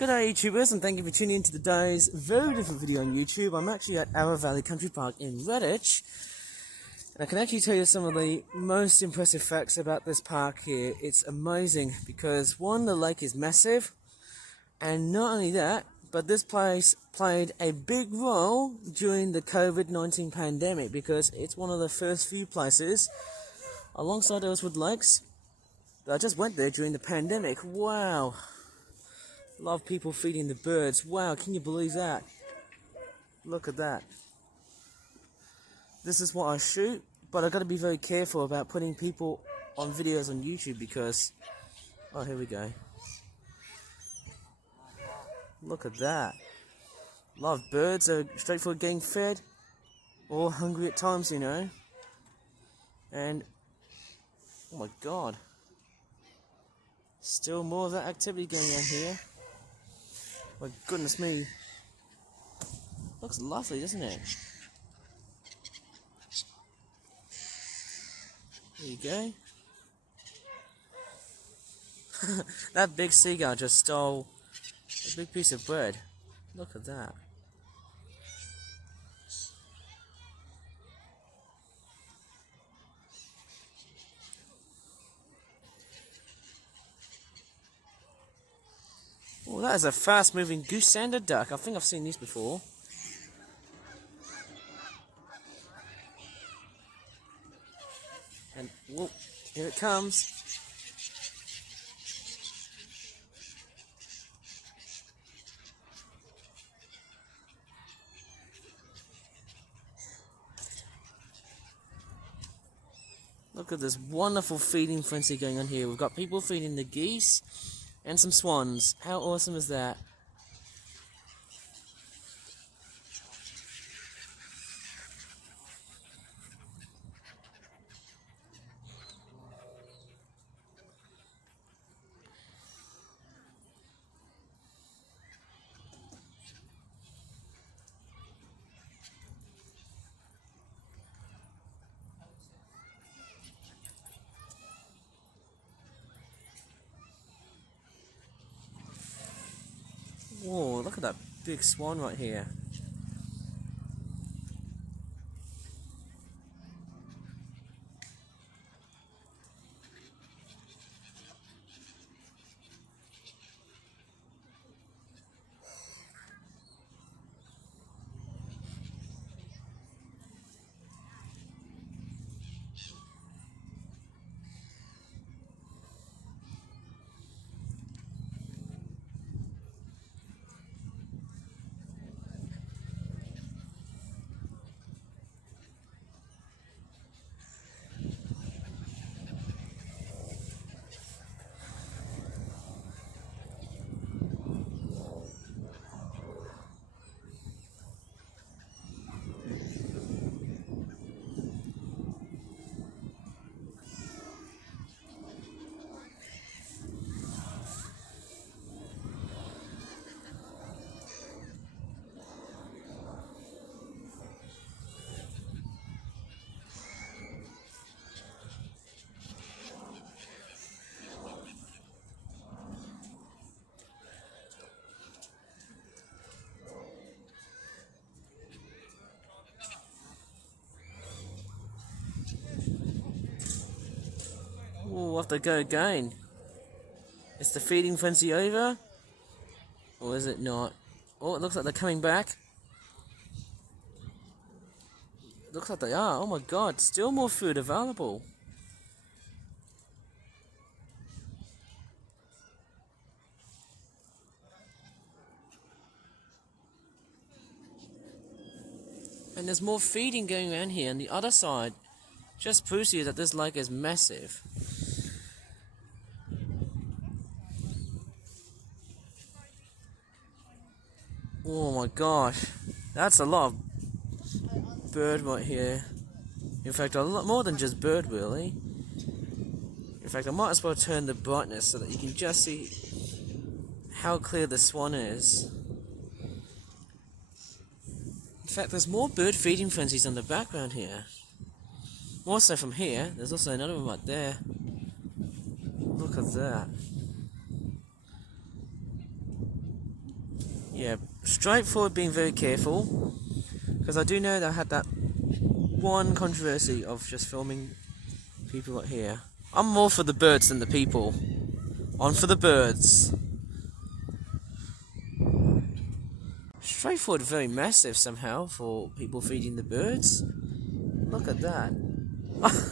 G'day YouTubers, and thank you for tuning in to today's very different video on YouTube. I'm actually at Yarra Valley Country Park in Redditch, and I can actually tell you some of the most impressive facts about this park here. It's amazing because one, the lake is massive, and not only that, but this place played a big role during the COVID-19 pandemic because it's one of the first few places alongside Ellswood Lakes that I just went there during the pandemic. Wow. Love people feeding the birds. Wow, can you believe that? Look at that. This is what I shoot, but I've got to be very careful about putting people on videos on YouTube because... Oh, here we go. Look at that. Love birds are straightforward getting fed. All hungry at times, you know. And... oh my god. Still more of that activity going on here. My goodness me. Looks lovely, doesn't it? There you go. That big seagull just stole a big piece of bread. Look at that. Oh, that is a fast-moving goose-sander duck. I think I've seen these before. And, whoop, here it comes. Look at this wonderful feeding frenzy going on here. We've got people feeding the geese and some swans. How awesome is that? Whoa, look at that big swan right here. Oh, off they go again. Is the feeding frenzy over? Or is it not? Oh, it looks like they're coming back. Looks like they are. Oh my god, still more food available. And there's more feeding going around here on the other side. Just proves to you that this lake is massive. Oh my gosh, that's a lot of bird right here. In fact, a lot more than just bird, really. In fact, I might as well turn the brightness so that you can just see how clear the swan is. In fact, there's more bird feeding frenzies in the background here. More so from here. There's also another one right there. Look at that. Yeah, straightforward, being very careful, because I do know that I had that one controversy of just filming people out here. I'm more for the birds than the people. On for the birds. Straightforward, very massive somehow for people feeding the birds. Look at that.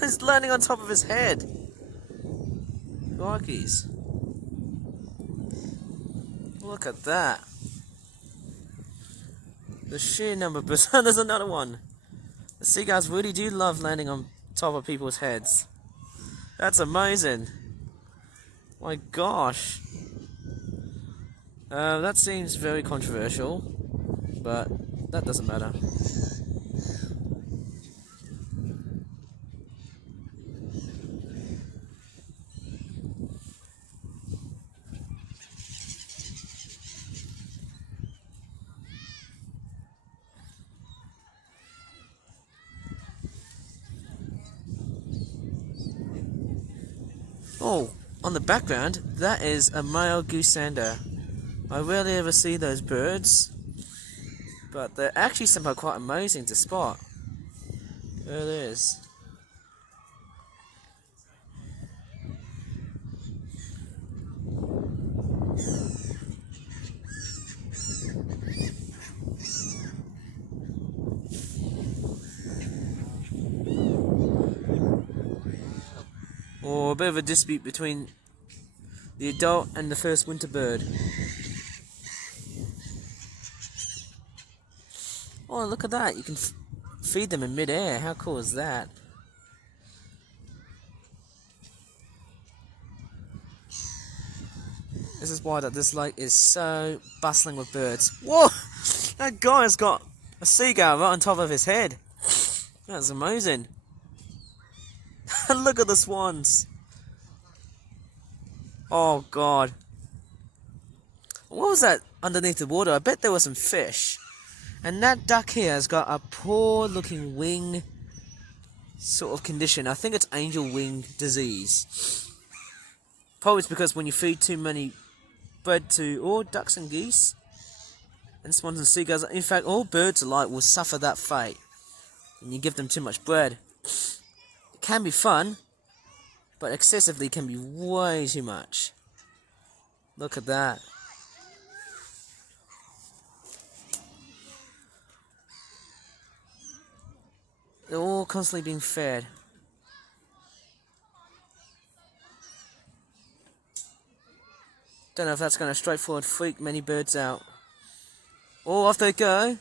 It's landing on top of his head. Crikeys. Look at that. The sheer number of birds. There's another one. The seagulls really do love landing on top of people's heads. That's amazing. My gosh. That seems very controversial, but that doesn't matter. Oh, on the background, that is a male goosander. I rarely ever see those birds, but they're actually somehow quite amazing to spot. There it is. Or a bit of a dispute between the adult and the first winter bird. Oh, look at that. You can feed them in mid-air. How cool is that? This is why that this lake is so bustling with birds. Whoa! That guy's got a seagull right on top of his head. That's amazing. Look at the swans. Oh, God. What was that underneath the water? I bet there were some fish. And that duck here has got a poor looking wing sort of condition. I think it's angel wing disease. Probably it's because when you feed too many bread to all ducks and geese and swans and seagulls, in fact all birds alike will suffer that fate when you give them too much bread. It can be fun, but excessively can be way too much. Look at that. They're all constantly being fed. Don't know if that's going to straightforward freak many birds out. Oh, off they go.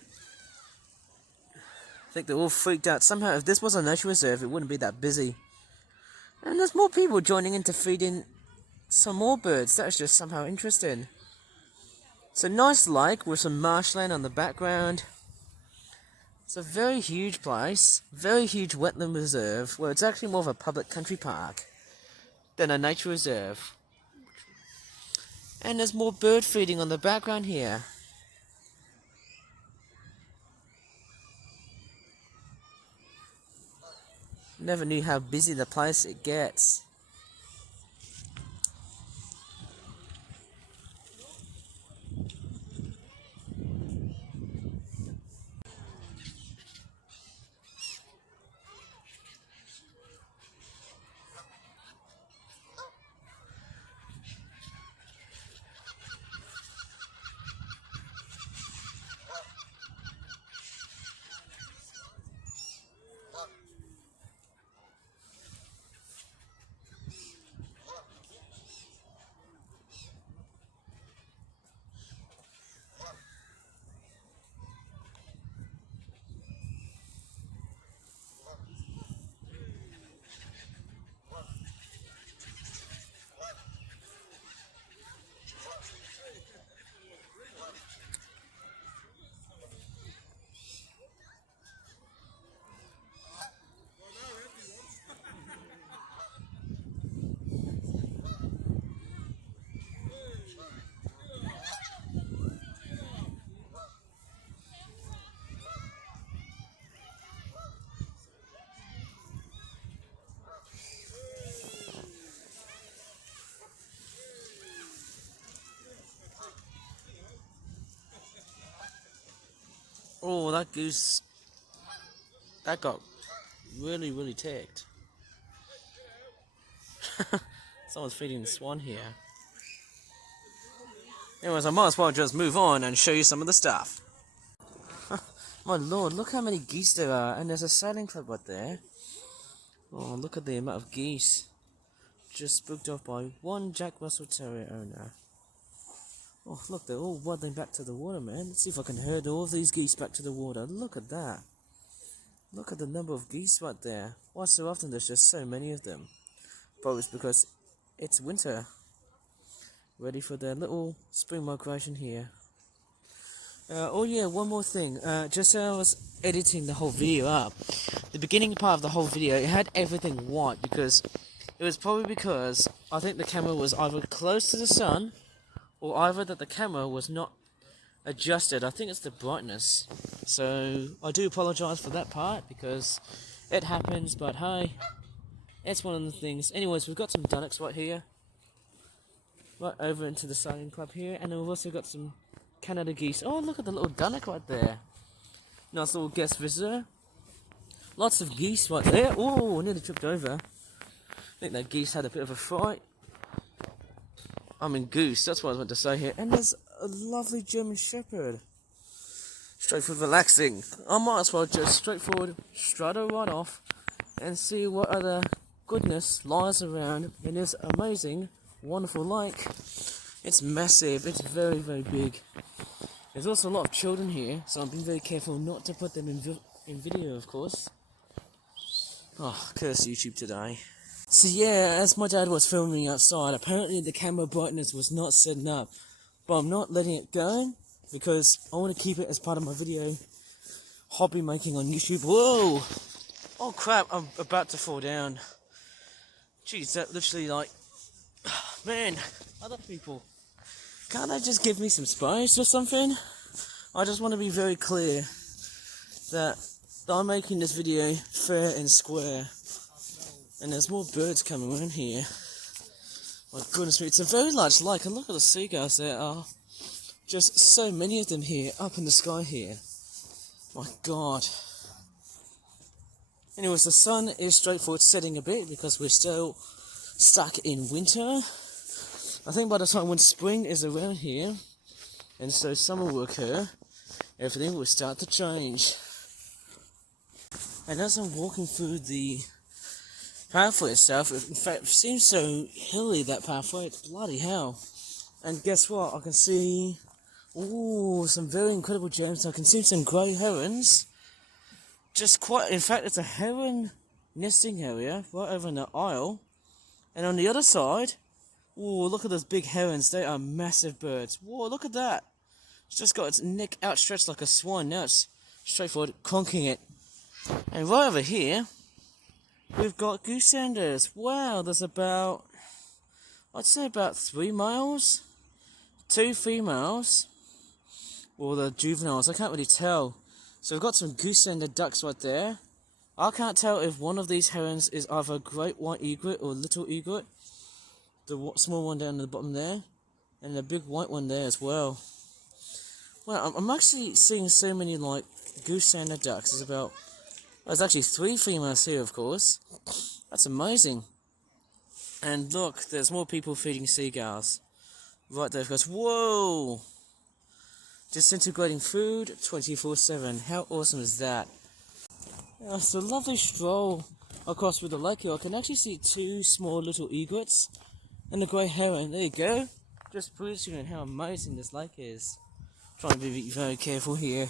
I think they're all freaked out. Somehow, if this was a nature reserve, it wouldn't be that busy. And there's more people joining in to feed in some more birds. That's just somehow interesting. It's a nice lake with some marshland on the background. It's a very huge place, very huge wetland reserve, where it's actually more of a public country park than a nature reserve. And there's more bird feeding on the background here. Never knew how busy the place it gets. Oh, that goose, that got really, really ticked. Someone's feeding the swan here. Anyways, I might as well just move on and show you some of the stuff. My lord, look how many geese there are, and there's a sailing club right there. Oh, look at the amount of geese just spooked off by one Jack Russell Terrier owner. Oh, look, they're all waddling back to the water, man. Let's see if I can herd all of these geese back to the water. Look at that. Look at the number of geese right there. Why so often there's just so many of them? Probably it's because it's winter. Ready for their little spring migration here. Oh yeah, one more thing. Just as I was editing the whole video up, the beginning part of the whole video, it had everything white because it was probably because I think the camera was either close to the sun or either that the camera was not adjusted. I think it's the brightness. So I do apologise for that part because it happens, but hey, it's one of the things. Anyways, we've got some dunnocks right here. Right over into the sailing club here, and then we've also got some Canada geese. Oh, look at the little dunnock right there. Nice little guest visitor. Lots of geese right there. Oh, nearly tripped over. I think that geese had a bit of a fright. I mean goose, that's what I was meant to say here. And there's a lovely German Shepherd. Straightforward relaxing. I might as well just straightforward struttle right off and see what other goodness lies around in this amazing, wonderful lake. It's massive, it's very, very big. There's also a lot of children here, so I'm being very careful not to put them in video, of course. Oh, curse YouTube today. So yeah, as my dad was filming outside, apparently the camera brightness was not setting up. But I'm not letting it go, because I want to keep it as part of my video hobby making on YouTube. Whoa! Oh crap, I'm about to fall down. Jeez, that literally like... Man, other people, can't they just give me some space or something? I just want to be very clear that I'm making this video fair and square. And there's more birds coming around here. My goodness me, it's a very large lake, and look at the seagulls. There are just so many of them here, up in the sky here. My god. Anyways, the sun is straightforward setting a bit because we're still stuck in winter. I think by the time when spring is around here, and so summer will occur, everything will start to change. And as I'm walking through the pathway itself, in fact, it seems so hilly, that pathway, it's bloody hell. And guess what, I can see, ooh, some very incredible gems. I can see some grey herons. Just quite, in fact, it's a heron nesting area right over in the aisle. And on the other side, whoa, look at those big herons. They are massive birds. Whoa, look at that. It's just got its neck outstretched like a swan. Now it's straightforward conking it. And right over here, we've got goosendas. Wow, there's about, I'd say about 3 males. 2 females. Or the juveniles, I can't really tell. So we've got some goosenda ducks right there. I can't tell if one of these herons is either great white egret or little egret. The small one down at the bottom there. And the big white one there as well. Well, I'm actually seeing so many, like, goosenda ducks. There's actually 3 females here, of course. That's amazing. And look, there's more people feeding seagulls. Right there, of course. Whoa! Disintegrating food 24/7. How awesome is that? It's a lovely stroll across with the lake here. I can actually see 2 small little egrets and a grey heron. There you go. Just proves you how amazing this lake is. Trying to be very careful here.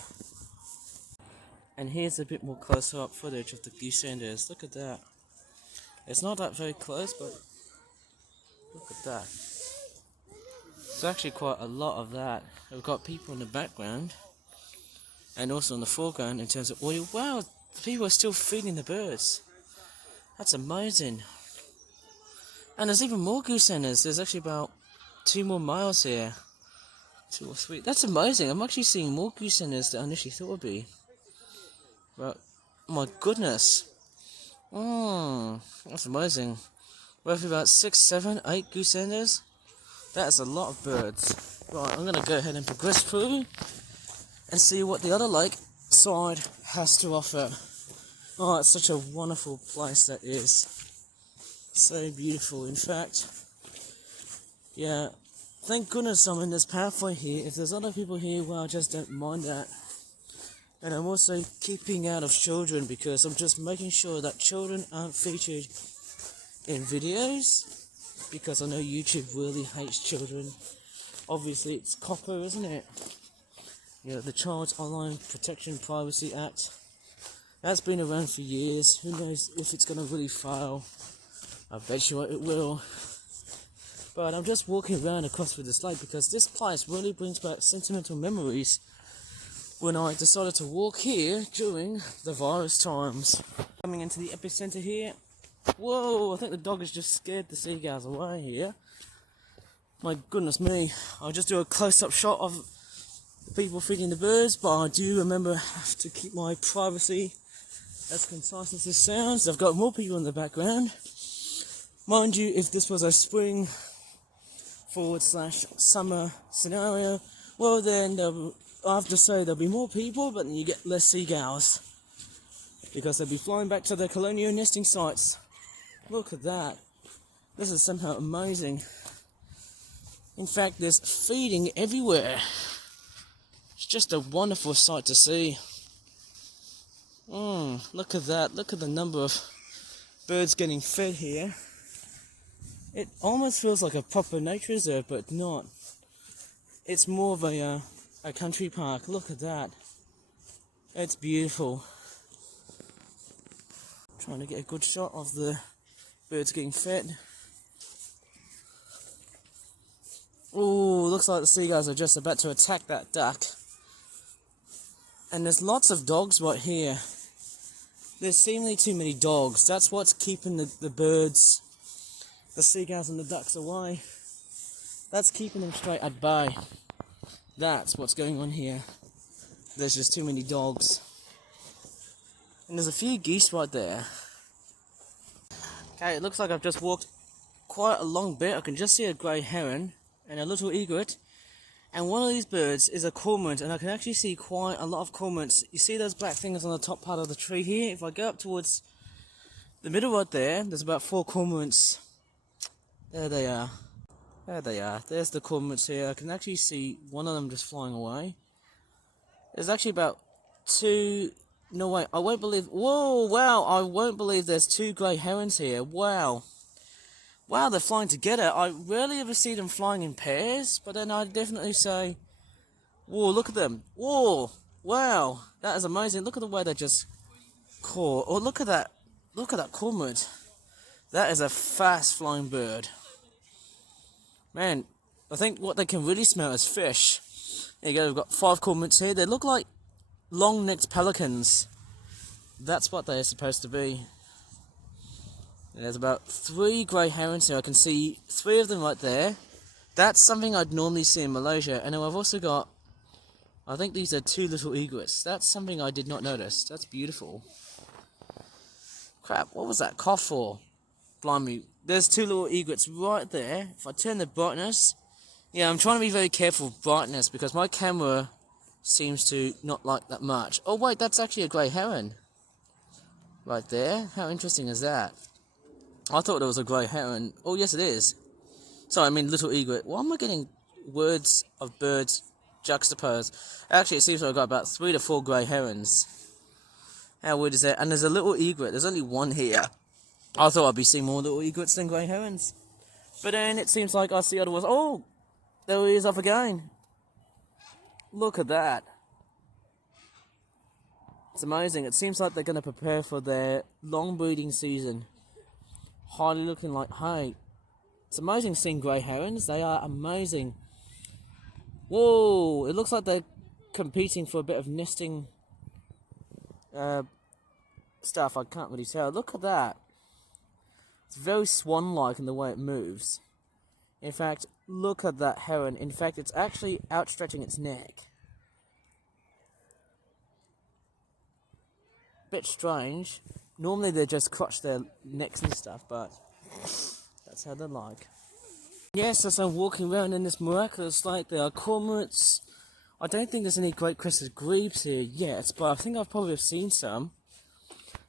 And here's a bit more closer up footage of the goosendas. Look at that. It's not that very close, but look at that. There's actually quite a lot of that. We've got people in the background and also in the foreground in terms of oil. Wow, people are still feeding the birds. That's amazing. And there's even more goosendas. There's actually about 2 more males here. 2 or 3. That's amazing. I'm actually seeing more goosendas than I initially thought would be. Well, my goodness. That's amazing. Roughly about 6, 7, 8 goosendas. That is a lot of birds. Right, I'm going to go ahead and progress through and see what the other lake countryside has to offer. Oh, it's such a wonderful place that is. So beautiful, in fact. Yeah, thank goodness I'm in this pathway here. If there's other people here, well, I just don't mind that. And I'm also keeping out of children because I'm just making sure that children aren't featured in videos, because I know YouTube really hates children. Obviously, it's COPPA, isn't it? Yeah, the Child Online Protection Privacy Act. That's been around for years. Who knows if it's going to really fail? I bet you it will. But I'm just walking around across with this lake because this place really brings back sentimental memories when I decided to walk here during the virus times. Coming into the epicenter here. Whoa, I think the dog has just scared the seagulls away here. My goodness me. I'll just do a close-up shot of the people feeding the birds, but I do remember I have to keep my privacy as concise as this sounds. I've got more people in the background. Mind you, if this was a spring / summer scenario, well then I have to say there'll be more people, but then you get less seagulls because they'll be flying back to their colonial nesting sites. Look at that. This is somehow amazing. In fact, there's feeding everywhere. It's just a wonderful sight to see. Look at that. Look at the number of birds getting fed here. It almost feels like a proper nature reserve, but not. It's more of a country park. Look at that. It's beautiful. Trying to get a good shot of the birds getting fed. Ooh, looks like the seagulls are just about to attack that duck. And there's lots of dogs right here. There's seemingly too many dogs. That's what's keeping the birds, the seagulls and the ducks away. That's keeping them straight at bay. That's what's going on here. There's just too many dogs. And there's a few geese right there. Okay, it looks like I've just walked quite a long bit. I can just see a grey heron and a little egret. And one of these birds is a cormorant, and I can actually see quite a lot of cormorants. You see those black things on the top part of the tree here? If I go up towards the middle right there, there's about 4 cormorants. There they are. There they are. There's the cormorants here. I can actually see one of them just flying away. There's actually about 2... No, wait, I won't believe... Whoa, wow, I won't believe there's 2 grey herons here. Wow. Wow, they're flying together. I rarely ever see them flying in pairs, but then I'd definitely say, whoa, look at them. Whoa, wow, that is amazing. Look at the way they just caw. Oh, look at that. Look at that cormorant. That is a fast flying bird. Man, I think what they can really smell is fish. There you go, we've got 5 cormorants here. They look like long-necked pelicans. That's what they're supposed to be. There's about 3 grey herons here. I can see 3 of them right there. That's something I'd normally see in Malaysia. And then I've also got, I think these are 2 little egrets. That's something I did not notice. That's beautiful. Crap, what was that cough for? Blimey. There's 2 little egrets right there. If I turn the brightness, yeah, I'm trying to be very careful with brightness because my camera seems to not like that much. Oh wait, that's actually a grey heron. Right there. How interesting is that? I thought there was a grey heron. Oh, yes, it is. Sorry, I mean little egret. Why am I getting words of birds juxtaposed? Actually, it seems like I've got about 3 to 4 grey herons. How weird is that? And there's a little egret. There's only 1 here. I thought I'd be seeing more little egrets than grey herons. But then it seems like I see other ones. Oh, there he is off again. Look at that. It's amazing. It seems like they're going to prepare for their long breeding season. Highly looking like hay. It's amazing seeing grey herons. They are amazing. Whoa! It looks like they're competing for a bit of nesting stuff. I can't really tell. Look at that. It's very swan-like in the way it moves. In fact, look at that heron. In fact, it's actually outstretching its neck. Bit strange. Normally they just crotch their necks and stuff, but that's how they're like. Yes, as I'm walking around in this miraculous lake, there are cormorants I don't think there's any great crested grebes here yet, but I think I've probably seen some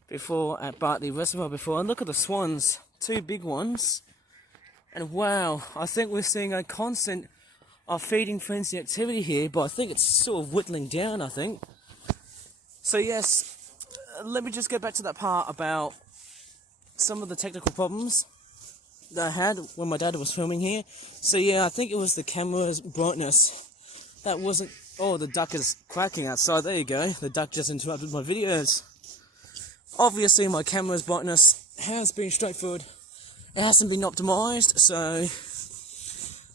before at Bartley Reservoir before. And look at the swans, 2 big ones. And wow, I think we're seeing a constant feeding frenzy activity here, but I think it's sort of whittling down, I think. So yes, let me just get back to that part about some of the technical problems that I had when my dad was filming here. So yeah, I think it was the camera's brightness that wasn't... Oh, the duck is quacking outside. There you go. The duck just interrupted my videos. Obviously, my camera's brightness has been straightforward. It hasn't been optimized, so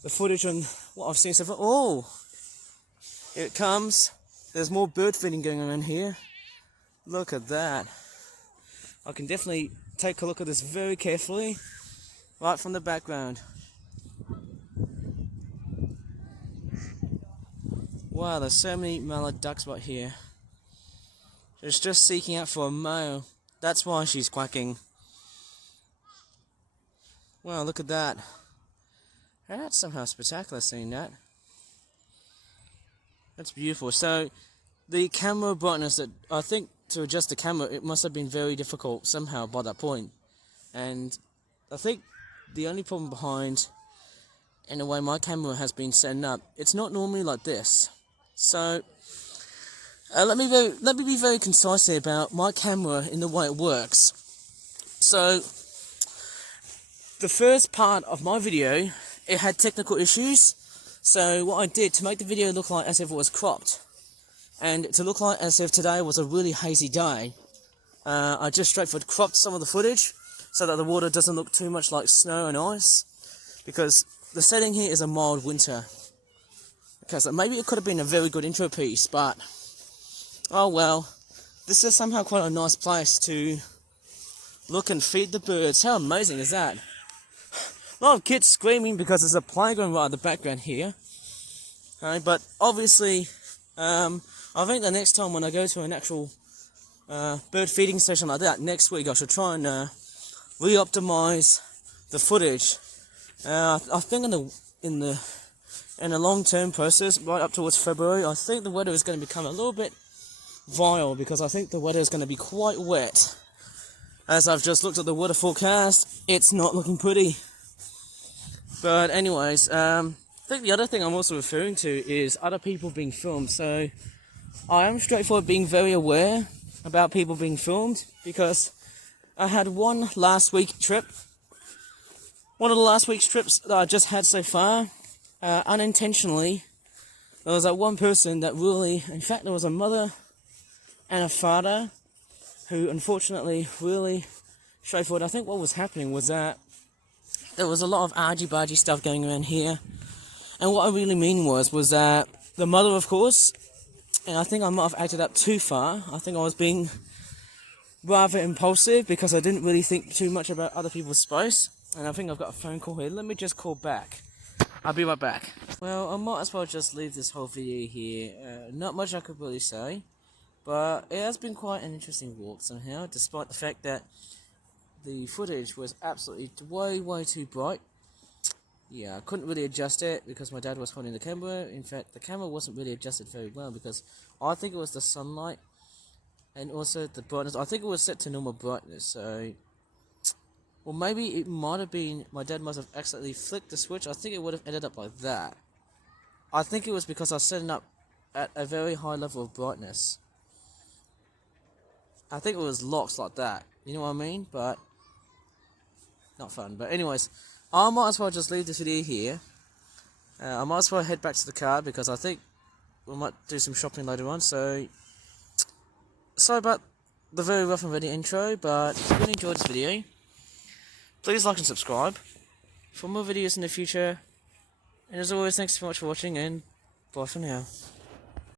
the footage on what I've seen so far... Oh! Here it comes. There's more bird feeding going on here. Look at that. I can definitely take a look at this very carefully, right from the background. Wow, there's so many mallard ducks right here. She's just seeking out for a male. That's why she's quacking. Wow, look at that. That's somehow spectacular seeing that. That's beautiful. So, the camera brightness, that I think to adjust the camera, it must have been very difficult somehow by that point. And I think the only problem behind, in a way, my camera has been setting up, it's not normally like this. So, let me be very concise here about my camera in the way it works. So, the first part of my video, it had technical issues. So what I did to make the video look like as if it was cropped, and to look like as if today was a really hazy day, I just straightforward cropped some of the footage so that the water doesn't look too much like snow and ice, because the setting here is a mild winter. Okay, so maybe it could have been a very good intro piece, but oh well, this is somehow quite a nice place to look and feed the birds. How amazing is that? A lot of kids screaming because there's a playground right in the background here. But obviously, I think the next time when I go to an actual bird feeding station like that next week, I should try and re-optimize the footage. I think in a long-term process, right up towards February, I think the weather is going to become a little bit vile, because I think the weather is going to be quite wet. As I've just looked at the weather forecast, it's not looking pretty. But anyways, I think the other thing I'm also referring to is other people being filmed. So I am straightforward being very aware about people being filmed, because I had one last week trip. One of the last week's trips that I just had so far, unintentionally, there was that one person that really, in fact there was a mother and a father who unfortunately really straightforward. I think what was happening was that there was a lot of argy-bargy stuff going around here. And what I really mean was that the mother, of course, and I think I might have acted up too far. I think I was being rather impulsive because I didn't really think too much about other people's space. And I think I've got a phone call here. Let me just call back. I'll be right back. Well, I might as well just leave this whole video here. Not much I could really say, but it has been quite an interesting walk somehow, despite the fact that the footage was absolutely way too bright. Yeah, I couldn't really adjust it because my dad was holding the camera. In fact, the camera wasn't really adjusted very well because I think it was the sunlight and also the brightness. I think it was set to normal brightness, so... Well, maybe it might have been... My dad must have accidentally flicked the switch. I think it would have ended up like that. I think it was because I was setting up at a very high level of brightness. I think it was locked like that. You know what I mean? But... not fun. But anyways, I might as well just leave this video here. I might as well head back to the car because I think we might do some shopping later on. So, sorry about the very rough and ready intro, but if you really enjoyed this video, please like and subscribe for more videos in the future. And as always, thanks so much for watching, and bye for now.